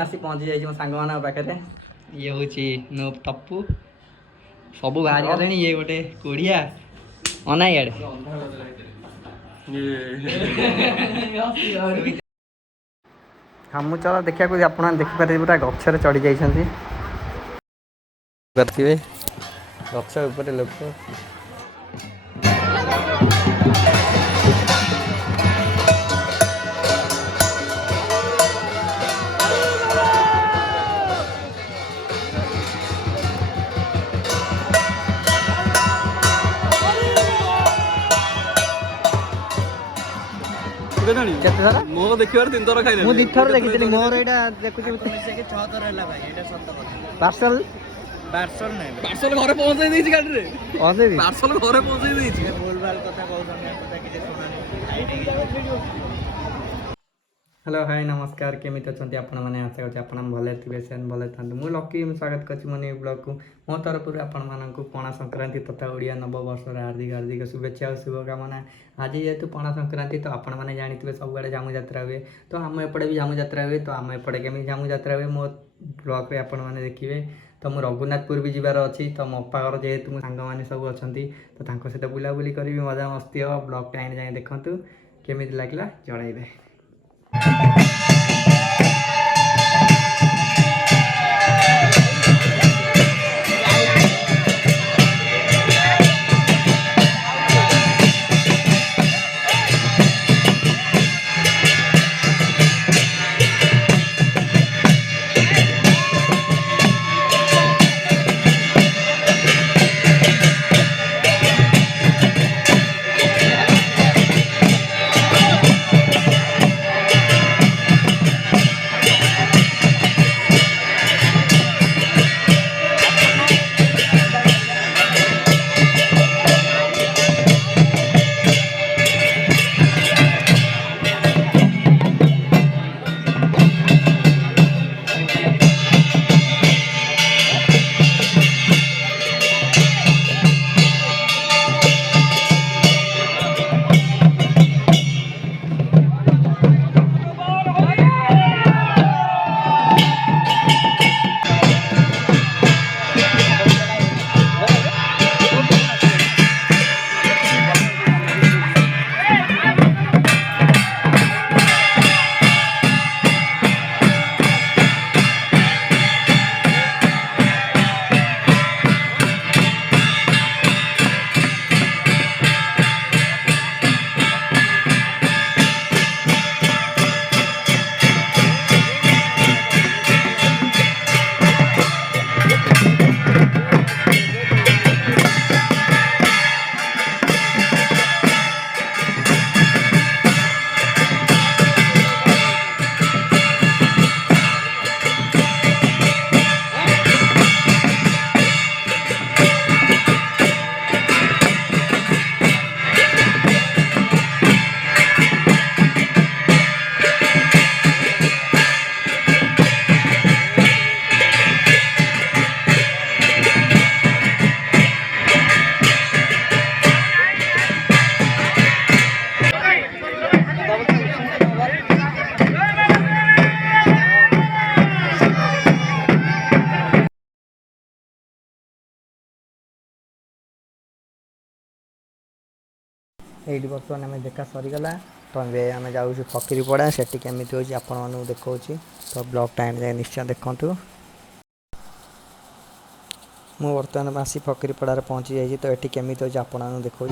ବର୍ତ୍ତମାନ ଆସି ପହଞ୍ଚି ଯାଇଛି ମୋ ସାଙ୍ଗମାନଙ୍କ ପାଖରେ। ଇଏ ହେଉଛି ମୋ ଟପୁ। ସବୁ ବାହାରି ଗଲେଣି। ଇଏ ଗୋଟେ କୋଡ଼ିଆ ଅନା ଇଆଡ଼େ। ହାମୁଚଳ ଦେଖିବାକୁ ଆପଣ ଦେଖିପାରିବେ ପୁରା ଗଛରେ ଚଢ଼ି ଯାଇଛନ୍ତି। କରିଥିବେ ଗଛ ଉପରେ ଲୋକ। କେତେ ଥର ମୋ ଦେଖିବାର 3 ଥର ଖାଇଲେ ମୁଁ 2 ଥର ଦେଖିଥିଲି। ମୋର ଏଇଟା ଦେଖୁଛି 6 ଥର ହେଲା ଭାଇ। ଏଇଟା ସତ କଥା। ପାର୍ସଲ ନାହିଁ। ପାର୍ସଲ ଘରେ ପହଞ୍ଚେଇ ଦେଇଛି ଗାଡ଼ିରେ। ପାର୍ସଲ ଘରେ ପହଞ୍ଚେଇ ଦେଇଛି। ଭୁଲ ଭାଲ କଥା କହୁଛନ୍ତି। କିଛି ଶୁଣନି। हेलो हाय नमस्कार केमी अच्छा आपण मैंने आशा करते आप भले थे से भले था। मुझे लकी स्वागत कर मो न्यू ब्लॉग को मो तरफ आपण मानक पणा संक्रांति तथा ओडिया नववर्ष हार्दिक हार्दिक शुभेच्छा और शुभकामना। आज जेहेतु पणा संक्रांति तो आपण मैंने जानते सब आड़े झामू यात्रा हुए तो आम एपटे भी झामू यात्रा हुए। तो आम एपटे केमी झामू यात्रा हुए मो ब्लॉग में आपण मैंने देखिए। तो मुझे रघुनाथपुर भी जीवार अच्छी। तो मो अप्पा घर जेहेतु मो सांग मैंने सब अच्छा तो सहित बुलाबुली करी मजा मस्ती हम ब्लॉग टाइम जाए देखूँ केमी लगे जड़े। ये बर्तमान आम देखा सरीगला तो आम जाऊँ फकीरीपड़ा से केमी हो देखा तो ब्लॉग टाइम जाए निश्चय देखूँ। मु बर्तमान आसी फकीरीपड़ा पहुँची जाइए तो ये केमी हो देखा।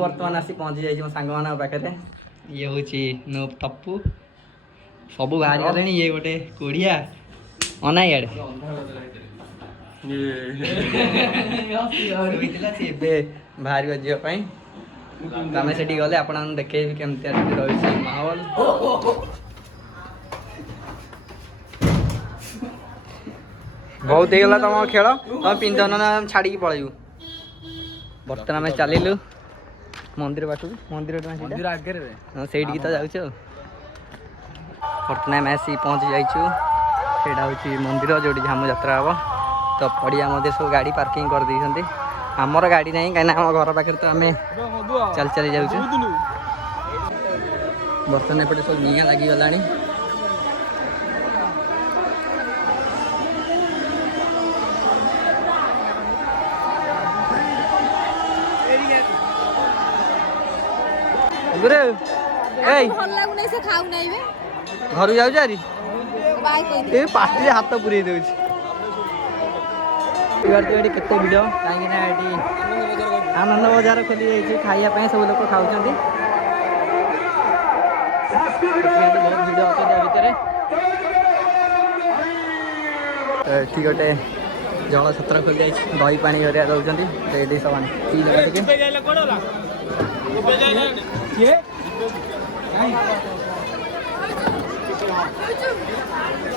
बर्तमान आसी पहुँची जाइए मो सांग मान पाखे ये हूँ नो टप्पू सब बाहरी गले ये गोटे कोढ़िया अना इे बाहर जावाई आम से गले आप देखे केमती रही माहौल बहुत ही तुम खेल तुम पिंधन ना छाड़ी पलू बर्तमान आम चलू मंदिर पाख मंदिर मंदिर आगे से तो जाऊँ बर्तमान आम आसी पहुँची जाइए हूँ मंदिर जो झामू यात्रा हम तो पड़िया मध्य सब गाड़ी पार्किंग कर दी आमर गाड़ी ना कहीं आम घर पाखे तो आम चल चली जाऊँ बर्तमान एपटे सब निआ लगिगला गुरु घर जाऊँ ये पार्टी हाथ पूरे दूसरी केते भिड़ कहीं आनंद बजार खोली जाइए खावाई सब लोग खाऊँ बहुत भिड़ भितर ठीक गोटे जल छत्र खोली जाइए दही पानी हरिया दौरान ये सब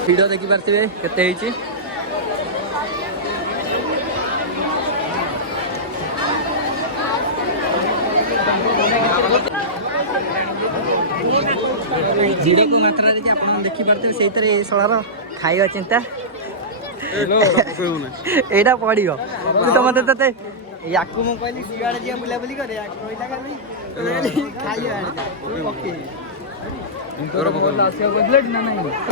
भिड़ देखी पारे केते भिड़ को मात्रा आप देखिपे से सलार खाଇବା चिंता यहाँ पड़ो तू तो मत या कहली सीआड़े जी बुलाबुली करे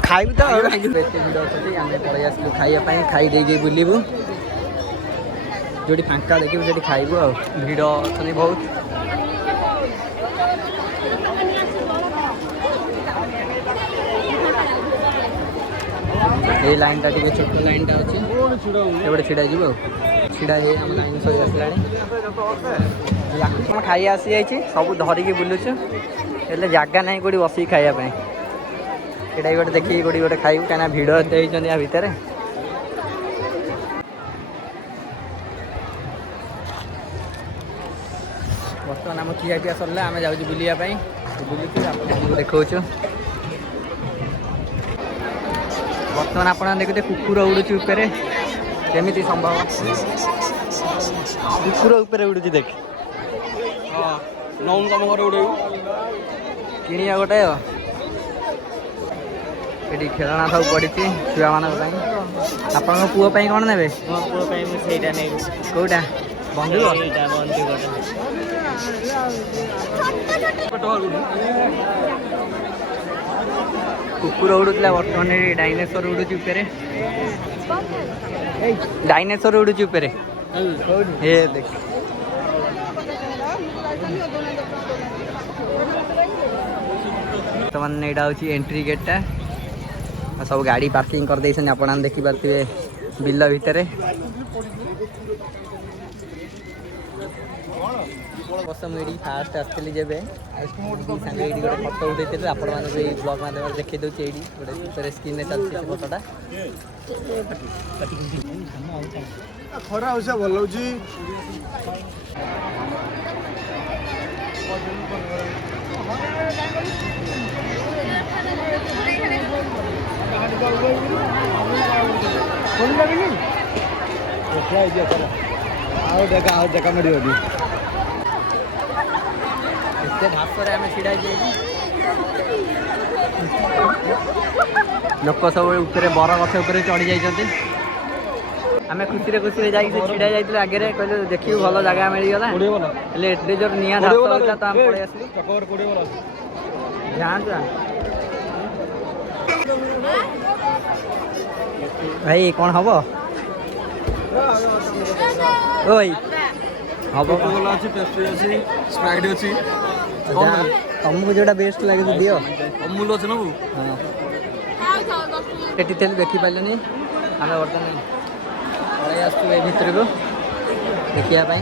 खाइबू तो भिड़ अच्छी आम पलि आसलु खाइबापी खाई बुलू जो फांका देखू से खाइबू आ भिड़ अच्छी बहुत ये लाइन टा टे छोट लाइन टा अच्छी एपटे छिड़ा जीव छिड़ा लाइन सही आसला खाई आसी जाइए सब धरिकी बुलुचु हेल्ले जगह ना कौटी बस खायापी ये गोटे देखिए कौटी गोटे खाइबू कहीं भिड़ एत या भितर बर्तमान आम खिया पिया सरला आम जाऊँ बुलापाई बुलूचु देखा बर्तमान आप देखते कुकुर उड़ुची उपरे केमी संभव कुकुर उपरे उड़ुची देख नौन तुम घर उड़े किणिया गोटे ये खेलना सब पड़ी छुआ मान आप पुओ कौन ने कौटा बंधु कुकुर उड़ूला बर्तमान डायनेसर उड़ुची उपरे डायनेसर उड़ुची उपरे हे देख बर्तमान यहाँ हूँ एंट्री गेटा सब गाड़ी पार्किंग कर देते आप देखिपे बिल भितर बस मुझे फास्ट आसती जब सांग ये गोटे फटो उठे आप ब्लग माध्यम देखी दूसरी ये गोटे स्क्रीन में चलती फटोटा खरा भल जगह मिल घासरे आम छिड़ा लोक सब ऊपर बर गछ उपर चढ़ी जाइए आम खुशी खुशी जाकि छिड़ा जाइए आगे कहले देखिए भल जगह मिलगला एटे जोर निआ तो आम पड़े आसलु भाई कौन हम ओई हम तुमको जो बेस्ट लगे दियो अमूल अच्छे नबू एटी थे देखी पारे आम बर्तमान पलि आसु भितर को देखापी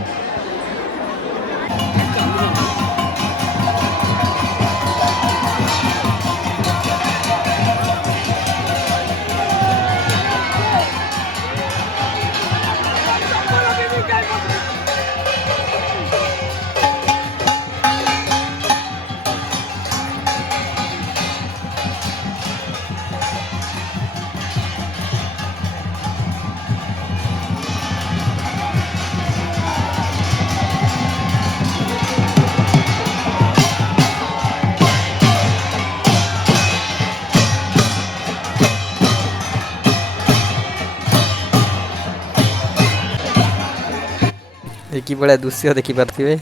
कि बड़ा दृश्य देखिपे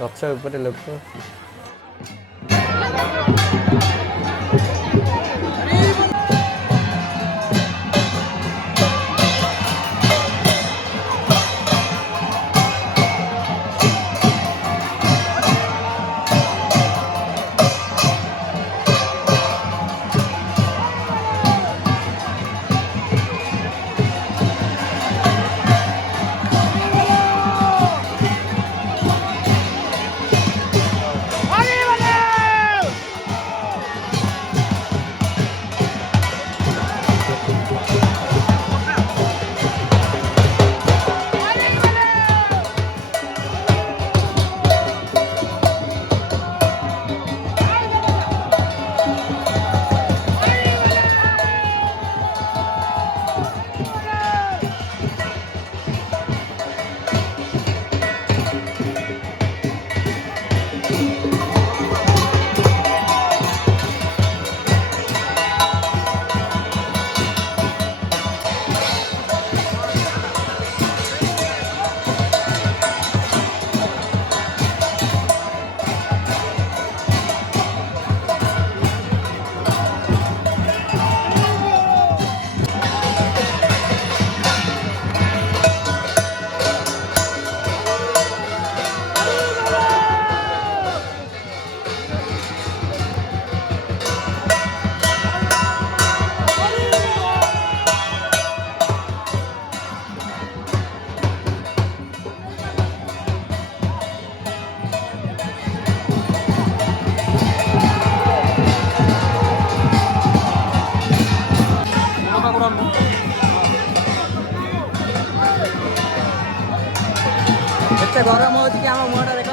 गछ उपर लोक एत गरम हो कि आम मुहटा देख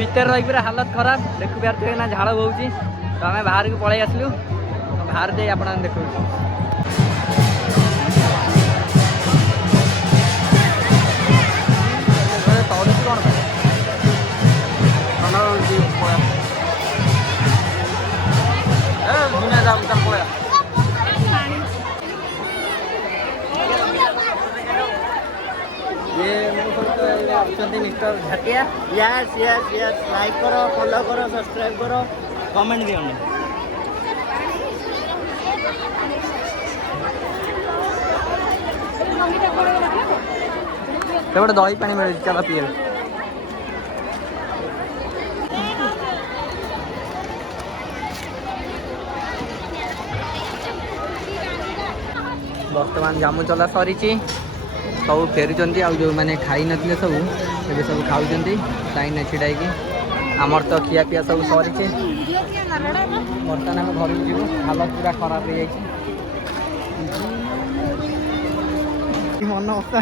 भीतर रही पूरा हालत खराब देखु पारे ना झाड़ बोची तो आम बाहर को पलि आसलु बाहर जाए आप देखो मिस्टर झाटिया यस यस यस लाइक करो फॉलो करो सब्सक्राइब करो कमेंट दियो गोटे दही पानी मिल चल पी बर्तमान जामु चला सरी सब फेरुचंती आ जो मैंने खाई नथिले सब एबे सब खाउचंती लाइन छिड़ाई आमर तो खिया पिया सब सरीचे बर्तमान आम घर को जीव हालत पूरा खराब हो जाए मन असा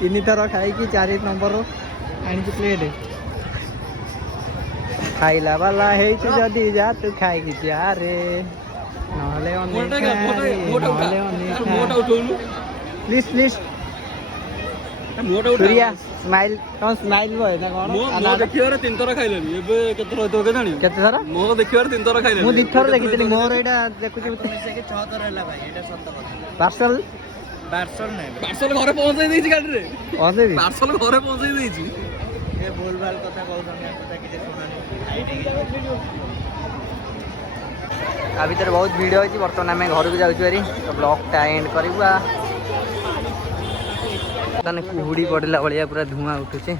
3 थर खाई 4 नंबर आनी प्लेट खाइला वाला है जदि जा तू खाई जा रे प्लीज प्लीज सूर्या स्माइल कौन स्माइल भए ना कोन मो देखिबार 3 थर खाइलेनी एबे केते रहतो के जानी केते थर मो देखिबार 3 थर खाइलेनी मु 2 थर देखितली मोर एटा देखुची मिसे के 6 थर हैला भाई एटा सत्य କଥା पार्सल पार्सल घरे पहुंचाई देछि गाड़ी रे पहुंचे भी पार्सल घरे पहुंचाई देछि ए बोलबाल କଥା कहू समय কথা किसे सुनानी आ भीतर बहुत भिड़ होची बर्तमान आम घर को जाऊँ भारी तो ब्लॉगटा एंड करूँ कुहुड़ी पड़ला भाया पूरा धुआं उठुचे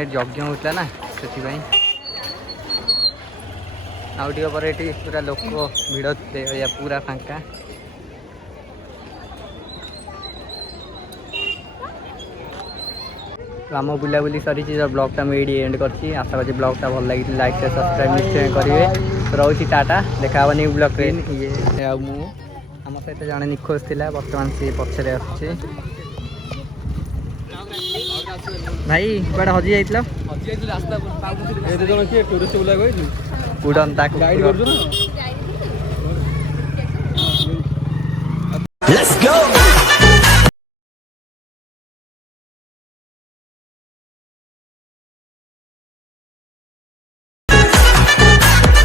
यज्ञ होता ना से आउटे पूरा लोक भिड़ थे पूरा फांका आम बुलाबुली सरी ब्लॉगटा मुझे एंड करছি आशा करছি ब्लॉगटा भल लगी लाइक से सब्सक्राइब निश्चय करेंगे रोची टाटा देखा न्यू ब्लॉग ये आम सहित जड़े निखोज थी बर्तमान सी पछरे आसुचे भाई कड़े हजि जाइल उड़ंता Let's go